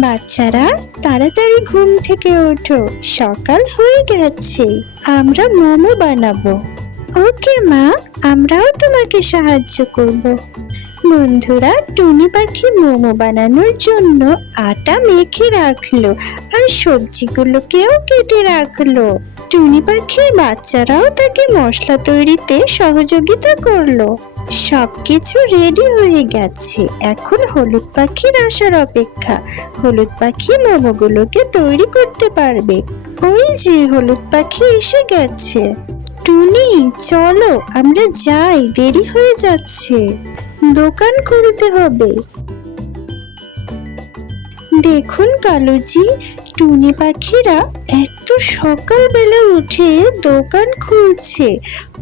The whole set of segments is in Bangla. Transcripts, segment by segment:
বাচ্চারা, তাড়াতাড়ি ঘুম থেকে ওঠো, সকাল হয়ে গেছে। আমরা মোমো বানাবো। ওকে মা, আমরাও তোমাকে সাহায্য করব। বন্ধুরা, টুনি পাখি মোমো বানানোর জন্য আটা মেখে রাখলো আর সবজিগুলোকেও কেটে রাখলো। টুনি পাখির বাচ্চারাও তাকে মশলা তৈরিতে সহযোগিতা করলো। সবকিছু রেডি হয়ে গেছে, এখন হলুদ পাখির আসার অপেক্ষা। হলুদ পাখি মোমোগুলোকে তৈরি করতে পারবে। ওই যে হলুদ পাখি এসে গেছে। টুনি, চলো আমরা যাই, দেরি হয়ে যাচ্ছে। দোকান খুলতে হবে। দেখুন কালুজি, টুনি পাখিরা এত সকালবেলা উঠে দোকান খুলছে।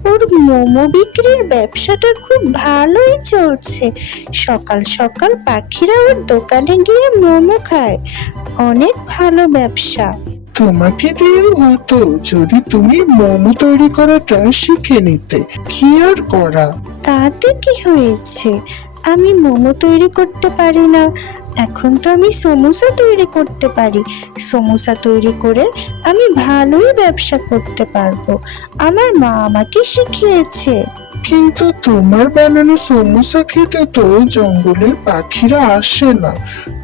ওর মোমো বিক্রির ব্যবসাটা খুব ভালোই চলছে। সকাল সকাল পাখিরা ওর দোকানে গিয়ে মোমো খায়। অনেক ভালো ব্যবসা। তোমাকে দিয়েও হতো যদি তুমি মোমো তৈরি করাটা শিখে নিতে। কি আর করা। তাতে কি হয়েছে? আমি মোমো তৈরি করতে পারি না, এখন তো আমি সমোসা তৈরি করতে পারি। সমোসা তৈরি করে আমি ভালোই ব্যবসা করতে পারবো। আমার মা আমাকে শিখিয়েছে। কিন্তু তোমার বানানো সমোসা খেতে তো জঙ্গলের পাখিরা আসে না।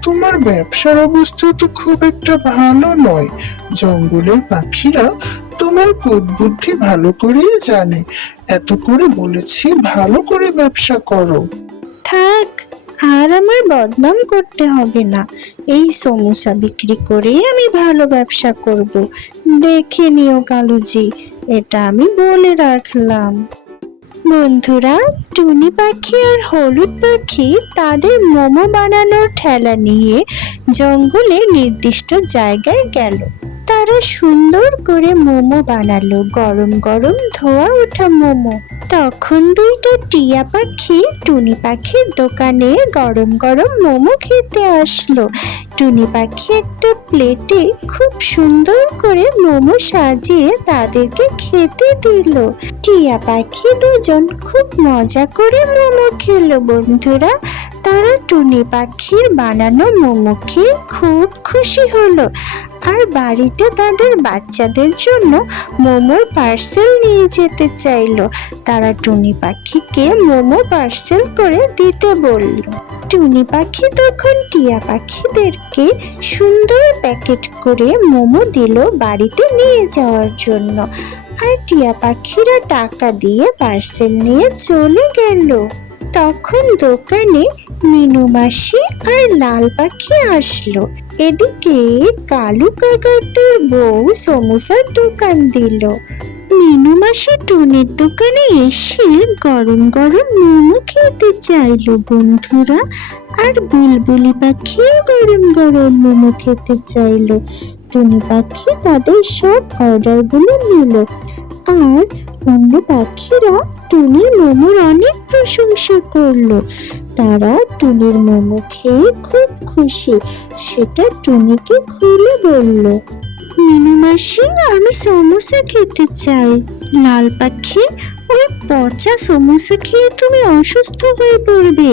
তোমার ব্যবসার অবস্থা তো খুব একটা ভালো নয়। জঙ্গলের পাখিরা তোমার বুদ্ধি ভালো করেই জানে। এত করে বলেছি, ভালো করে ব্যবসা করো। থাক, আর আমার বদনাম করতে হবে না। এই সমোসা বিক্রি করেই আমি ভালো ব্যবসা করব। দেখে নিও কালুজি, এটা আমি বলে রাখলাম। বন্ধুরা, টুনি পাখি আর হলুদ পাখি তাদের মোমো বানানোর ঠেলা নিয়ে জঙ্গলে নির্দিষ্ট জায়গায় গেল। তারা সুন্দর করে মোমো বানালো, গরম গরম ধোয়া ওঠা মোমো। তখন দুইটা টিয়া পাখি টুনি পাখির দোকানে গরম গরম মোমো খেতে আসলো। টুনি পাখি একটা প্লেটে খুব সুন্দর করে মোমো সাজিয়ে তাদেরকে খেতে দিল। টিয়া পাখি দুজন খুব মজা করে মোমো খেলো। বন্ধুরা, তারা টুনি পাখির বানানো মোমো খেয়ে খুব খুশি হলো আর বাড়িতে তাদের বাচ্চাদের জন্য মোমোর পার্সেল নিয়ে যেতে চাইলো। তারা টুনি পাখিকে মোমো পার্সেল করে দিতে বলল। টুনি পাখি তখন টিয়া পাখিদেরকে সুন্দর প্যাকেট করে মোমো দিল বাড়িতে নিয়ে যাওয়ার জন্য। আর টিয়া পাখিরা টাকা দিয়ে পার্সেল নিয়ে চলে গেল। তখন দোকানে মিনু মাসি আর লাল পাখি আসলো। এদিকে কালু কাকাতুর বউ সমোসার দোকান দিল। মিনু মাসি টুনির দোকানে এসে গরম গরম মোমো খেতে চাইলো। বন্ধুরা, আর বুলবুলি পাখিও গরম গরম মোমো খেতে চাইলো। টুনি পাখি তাদের সব অর্ডারগুলো নিল আর অন্য পাখিরা টুনির মোমোর অনেক প্রশংসা করলো। তারা টুনির মোমো খেয়ে খুব খুশি। সেটা টুনিকে খুলে বলল। মিনু মাসি, আমি সমোসা খেতে চাই। লাল পাখি, ওই পচা সমোসা খেয়ে তুমি অসুস্থ হয়ে পড়বে।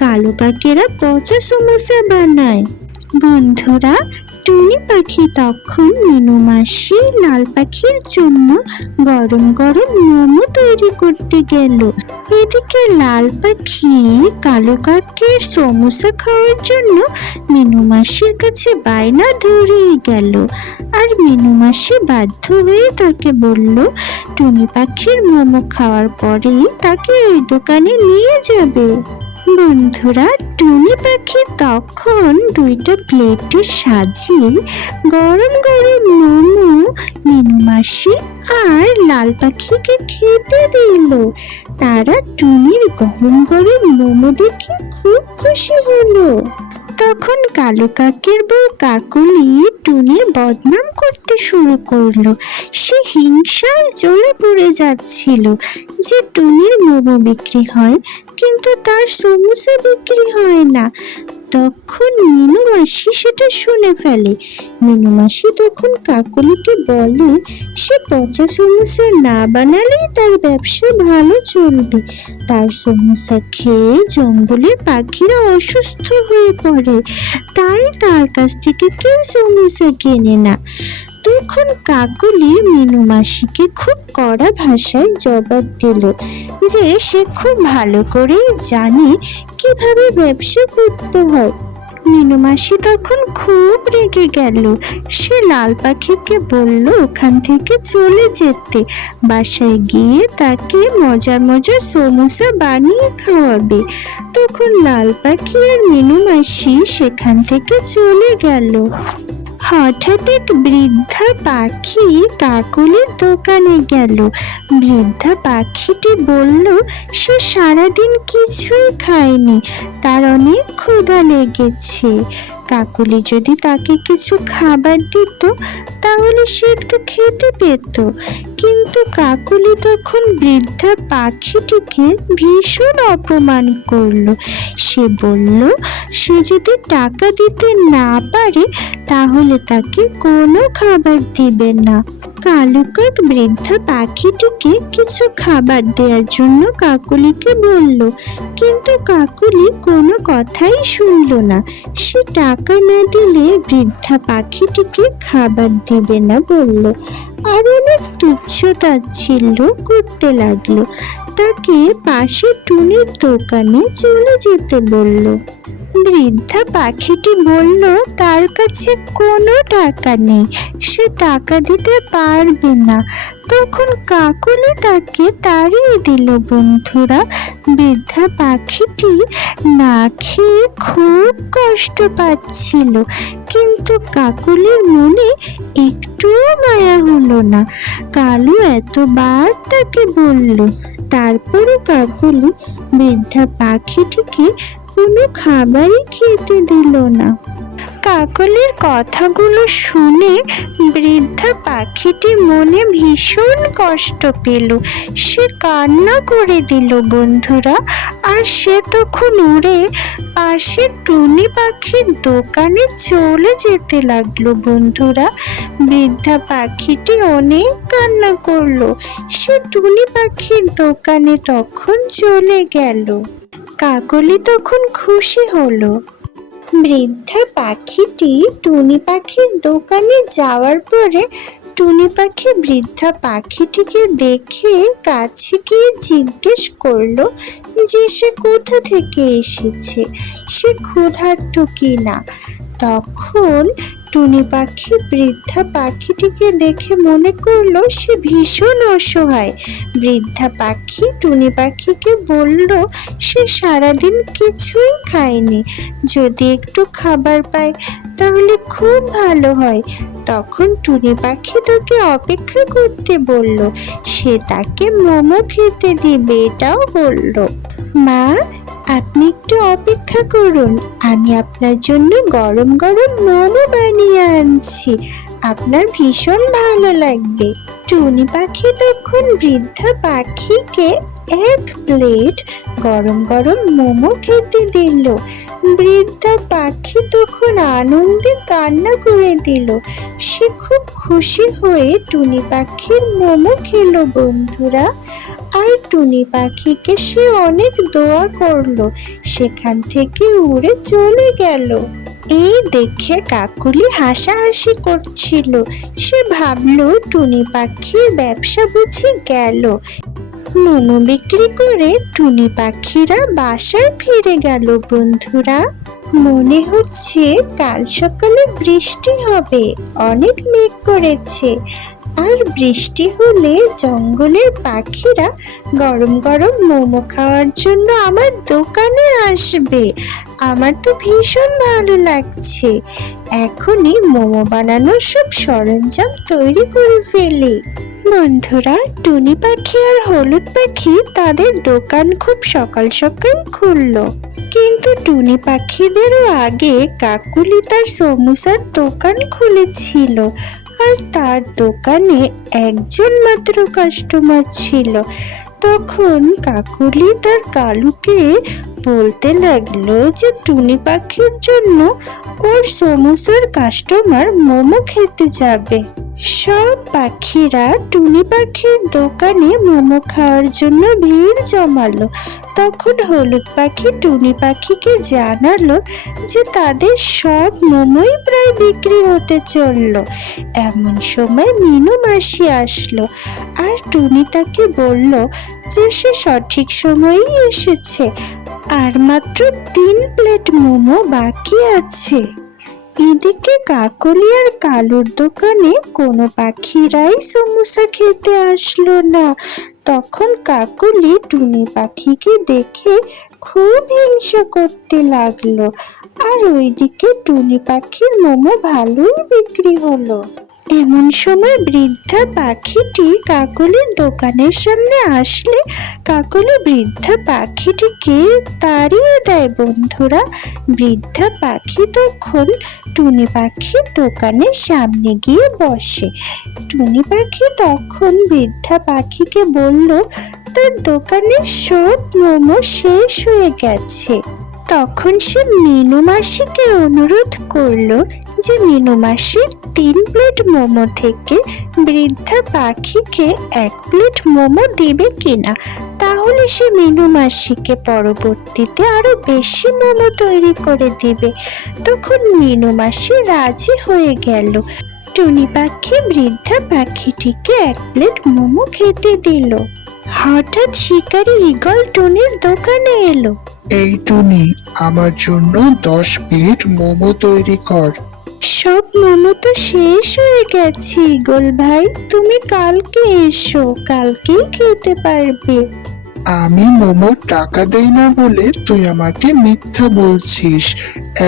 কালো কাকেরা পচা সমোসা বানায়। বন্ধুরা, টুনি পাখি তখন মিনু মাসি লাল পাখির জন্য গরম গরম মোমো তৈরি করতে গেল। এদিকে লাল পাখি কালো কাকের সমোসা খাওয়ার জন্য মিনু মাসির কাছে বায়না ধরিয়ে গেল। আর মিনু মাসি বাধ্য হয়ে তাকে বলল টুনি পাখির মোমো খাওয়ার পরেই তাকে ওই দোকানে নিয়ে যাবে। বন্ধুরা, টুনি পাখি তখন দুইটা প্লেটে সাজিয়ে গরম গরম মোমো মিনু মাসি আর লাল পাখিকে খেতে দিল। তারা টুনির গরম গরম মোমো দেখে খুব খুশি হলো। তখন কালো কাকের বউ কাকলি টুনির বদনাম করতে শুরু করলো। সে হিংসায় জ্বলে পড়ে যাচ্ছিল যে টুনির মোমো বিক্রি হয় কিন্তু তার সমোসা বিক্রি হয় না। তখন মিনু মাসি সেটা শুনে ফেলে। মিনু মাসি তখন কাকলিকে বলে সে পচা সমোসা না বানালেই তার ব্যবসা ভালো চলবে। তার সমোসা খেয়ে জঙ্গলের পাখিরা অসুস্থ হয়ে পড়ে, তাই তার কাছ থেকে কেউ সমোসা কেনে না। তখন কাকলি মিনু মাসিকে খুব কড়া ভাষায় জবাব দিল যে সে খুব ভালো করেই জানে কিভাবে ব্যবসা করতে হয়। মিনু মাসি তখন খুব রেগে গেল। সে লাল পাখিকে বলল ওখান থেকে চলে যেতে, বাসায় গিয়ে তাকে মজার মজার সমোসা বানিয়ে খাওয়াবে। তখন লাল পাখি আর মিনু মাসি সেখান থেকে চলে গেল। হঠাৎ এক বৃদ্ধা পাখি কাকলির দোকানে গেল। বৃদ্ধা পাখিটি বলল সে সারাদিন কিছুই খায়নি, তার অনেক ক্ষুধা লেগেছে। কাকলি যদি তাকে কিছু খাবার দিত তাহলে সে একটু খেতে পেত। কিন্তু কাকলি তখন বৃদ্ধা পাখিটিকে ভীষণ অপমান করলো। সে বলল সে যদি টাকা দিতে না পারে তাহলে তাকে কোনো খাবার দিবে না। কালু কাক বৃদ্ধা পাখিটিকে কিছু খাবার দেওয়ার জন্য কাকলিকে বলল, কিন্তু কাকলি কোনো কথাই শুনল না। সে টাকা না দিলে বৃদ্ধা পাখিটিকে খাবার দিবে না বলল, আর অনেক তুচ্ছ-তাচ্ছিল্য করতে লাগলো। তাকে পাশে টুনির দোকানে চলে যেতে বলল। বৃদ্ধা পাখিটি বলল তার কাছে কোনো টাকা নেই, সে টাকা দিতে পারবে না। তখন কাকলি তাকে তাড়িয়ে দিল। বন্ধুরা, বৃদ্ধা পাখিটি না খেয়ে খুব কষ্ট পাচ্ছিল, কিন্তু কাকলির মনে একটুও মায়া হলো না। কালু এতবার তাকে বলল, তারপরও কাকলি বৃদ্ধা পাখিটিকে কোনো খাবারই খেতে দিল না। কাকলির কথাগুলো শুনে বৃদ্ধা পাখিটি মনে ভীষণ কষ্ট পেল। সে কান্না করে দিল বন্ধুরা, আর সে তখন উড়ে পাশে টুনি পাখির দোকানে চলে যেতে লাগলো। বন্ধুরা, বৃদ্ধা পাখিটি অনেক কান্না করলো। সে টুনি পাখির দোকানে তখন চলে গেল। কাকলি তখন খুশি হলো। বৃদ্ধা পাখিটি টুনি পাখির দোকানে যাওয়ার পরে টুনি পাখি বৃদ্ধা পাখিটিকে দেখে কাছে গিয়ে জিজ্ঞেস করলো যে সে কোথা থেকে এসেছে, সে ক্ষুধার্ত কিনা। তখন টুনি পাখি বৃদ্ধা পাখিটিকে দেখে মনে করলো সে ভীষণ অসহায়। বৃদ্ধা পাখি টুনি পাখিকে বলল সে সারাদিন কিছুই খায়নি, যদি একটু খাবার পায় তাহলে খুব ভালো হয়। তখন টুনি পাখি তাকে অপেক্ষা করতে বলল, সে তাকে মোমো খেতে দিবে এটাও বলল। মা, আপনি একটু অপেক্ষা করুন, আমি আপনার জন্য গরম গরম মোমো বানিয়ে আনছি, আপনার ভীষণ ভালো লাগবে। টুনি পাখি তখন বৃদ্ধা পাখিকে এক প্লেট গরম গরম মোমো খেতে দিল। বৃদ্ধা পাখি তখন আনন্দে কান্না করে দিল। সে খুব খুশি হয়ে টুনি পাখির মোমো খেলো বন্ধুরা। আর টুনি পাখিকে সে অনেক দোয়া করলো, সেখান থেকে উড়ে চলে গেল। এই দেখে কাকলি হাসাহাসি করছিল। সে ভাবলো টুনি পাখির ব্যবসা বুঝি গেল। মোমো বিক্রি করে টুনি পাখিরা বাসায় ফিরে গেল বন্ধুরা। মনে হচ্ছে কাল সকালে বৃষ্টি হবে, অনেক মেঘ করেছে। আর বৃষ্টি হলে জঙ্গলের পাখিরা গরম গরম মোমো খাওয়ার জন্য আমার দোকানে আসবে। আমার তো ভীষণ ভালো লাগছে। এখনই মোমো বানানোর সব সরঞ্জাম তৈরি করে ফেলি। বন্ধুরা, টুনি পাখি আর হলুদ পাখি তাদের দোকান খুব সকাল সকাল খুললো। কিন্তু টুনি পাখিদেরও আগে কাকুলি তার সমোসার দোকান খুলেছিল, আর তার দোকানে একজন মাত্র কাস্টমার ছিল। তখন কাকলি তার কালুকে বলতে লাগলো যে টুনি পাখির জন্য ওর সমুসার কাস্টমার মোমো খেতে যাবে। সব পাখিরা টুনি পাখির দোকানে মোমো খাওয়ার জন্য ভিড় জমালো। তখন হলুদ পাখি টুনি পাখিকে জানালো যে তাদের সব মোমোই প্রায় বিক্রি হতে চললো। এমন সময় মিনু মাসি আসলো আর টুনি তাকে বলল যে সে সঠিক সময়েই এসেছে, আর মাত্র 3 প্লেট মোমো বাকি আছে। এদিকে কাকলি আর কালুর দোকানে কোনো পাখিরাই সমোসা খেতে আসলো না। তখন কাকলি টুনি পাখিকে দেখে খুব হিংসা করতে লাগলো, আর ওইদিকে টুনি পাখির মোমো ভালোই বিক্রি হলো। এমন সময় বৃদ্ধা পাখিটি কাকলির দোকানের সামনে আসলে কাকলি বৃদ্ধা পাখিটিকে তাড়িয়ে দেয়। বন্ধুরা, বৃদ্ধা পাখি তখন টুনি পাখির দোকানের সামনে গিয়ে বসে। টুনি পাখি তখন বৃদ্ধা পাখিকে বলল তার দোকানের সব মোমো শেষ হয়ে গেছে। তখন সে মিনু মাসিকে অনুরোধ করলো যে মিনু মাসি 3 প্লেট মোমো থেকে বৃদ্ধা পাখিকে 1 প্লেট মোমো দিবে কিনা, তাহলে সে মিনু মাসিকে পরবর্তীতে আরো বেশি মোমো তৈরি করে দিবে। তখন মিনু মাসি রাজি হয়ে গেল। টুনি পাখি বৃদ্ধা পাখিটিকে 1 প্লেট মোমো খেতে দিল। হঠাৎ শিকারী ঈগল টুনির দোকানে এলো। এই টুনি, আমার জন্য 10 প্লেট মোমো তৈরি কর। সব মোমো তো শেষ হয়ে গেছে ঈগল ভাই, তুমি কালকে এসো, কালকেই খেতে পারবে। আমি মোমোর টাকা দেই না বলে তুই আমাকে মিথ্যা বলছিস।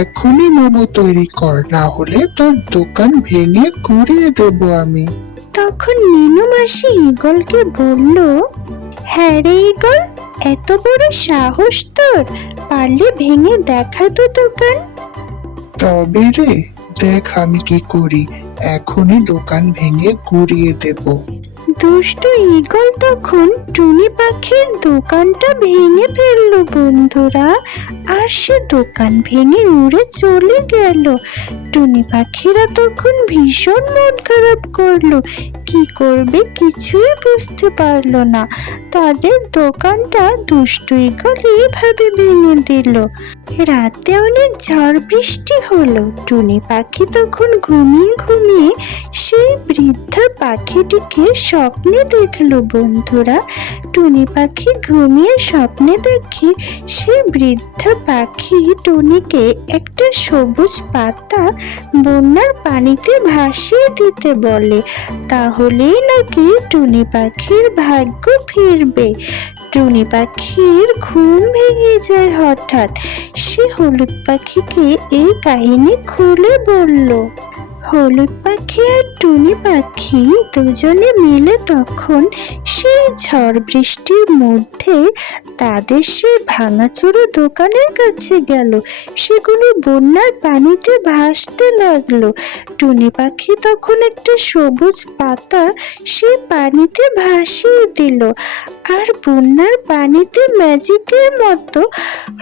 এখনই মোমো তৈরি কর, না হলে তোর দোকান ভেঙে গুঁড়িয়ে দেব আমি। তখন মিনু মাসি ঈগলকে বলল, হ্যাঁ রে ঈগল, এত বড় সাহস তোর, পারলে ভেঙে দেখা তো দোকান। তবে রে, দেখ আমি কি করি, এখনই দোকান ভেঙে গুঁড়িয়ে দেব। দুষ্ট ঈগল তখন টুনি পাখির দোকানটা ভেঙে ফেললো বন্ধুরা, আর সে দোকান ভেঙে উড়ে চলে গেল। টুনি পাখিরা তখন ভীষণ মন খারাপ করলো, কি করবে কিছুই বুঝতে পারলো না। তাদের দোকানটা দুষ্ট ঈগল এইভাবে ভেঙে দিল। রাতে অনেক ঝড় বৃষ্টি হলো। টুনি পাখি তখন ঘুমিয়ে ঘুমিয়ে সেই বৃদ্ধা পাখিটিকে স্বপ্নে দেখলো বন্ধুরা। টুনি পাখি ঘুমিয়ে স্বপ্নে দেখে সেই বৃদ্ধা পাখি টুনিকে একটা সবুজ পাতা বন্যার পানিতে ভাসিয়ে দিতে বলে, তাহলেই নাকি টুনি পাখির ভাগ্য ফিরবে। টুনি পাখির ঘুম ভেঙে যায় হঠাৎ। সে হলুদ পাখিকে এই কাহিনী খুলে বলল। হলুদ পাখি আর টুনি পাখি দুজনে মিলে তখন সেই ঝড় বৃষ্টির মধ্যে তাদের সেই ভাঙাচোরা দোকানের কাছে গেল। সেগুলো বন্যার পানিতে ভাসতে লাগলো। টুনি পাখি তখন একটা সবুজ পাতা সেই পানিতে ভাসিয়ে দিল, আর বন্যার পানিতে ম্যাজিকের মতো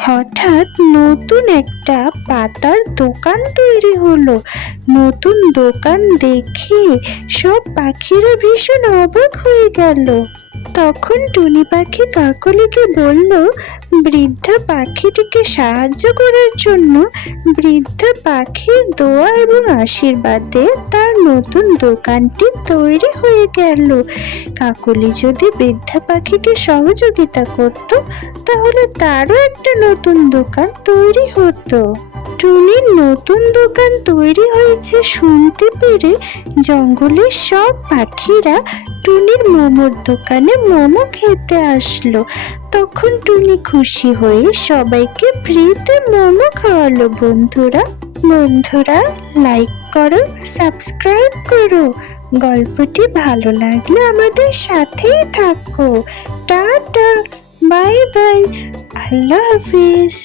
হঠাৎ নতুন একটা পাতার দোকান তৈরি হলো। নতুন দোকান দেখে সব পাখিরা ভীষণ অবাক হয়ে গেল। তখন টুনি পাখি কাকলিকে বলল বৃদ্ধা পাখিটিকে সাহায্য করার জন্য। বৃদ্ধা পাখির দোয়া এবং আশীর্বাদে তার নতুন দোকানটি তৈরি হয়ে গেল। কাকলি যদি বৃদ্ধা পাখিকে সহযোগিতা করত, তাহলে তারও একটা নতুন দোকান তৈরি হতো। টুনির নতুন দোকান তৈরি হয়েছে শুনতে পেরে জঙ্গলের সব পাখিরা টুনির মোমোর দোকানে মোমো খেতে আসলো। তখন টুনি খুশি হয়ে সবাইকে ফ্রিতে মোমো খাওয়ালো। বন্ধুরা লাইক করো, সাবস্ক্রাইব করো। গল্পটি ভালো লাগলে আমাদের সাথেই থাকো। টাটা, বাই বাই, আল্লাহ হাফিজ।